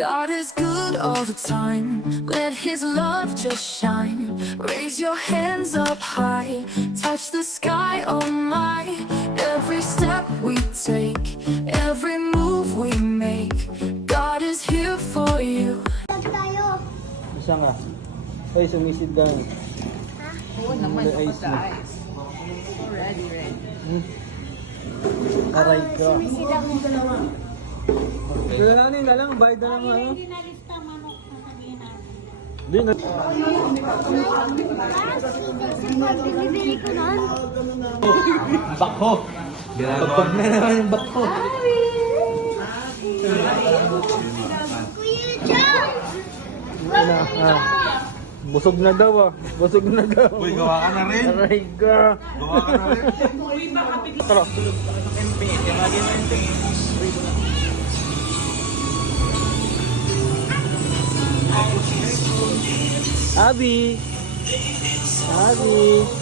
God is good all the time. Let His love just shine. Raise your hands up high. Touch the sky, oh my. Every step we take, every move we make, God is here for you. Isa nga. Ay, sumisid lang. Oo naman, The ice mo. ice. Ready. Aray ka. Sumisilang mo. Wala na lang, bayad na lang ano. Hindi na lista manok na sabihin natin. Hindi na. Binibili ko nun. Bako. Pagpag na naman yung bako. Kuya John! Ano, busog na daw ah. Busog na daw. Uy, gawa ka na rin. Aray ka. Gawa ka na rin. Tara. Abi. Abi.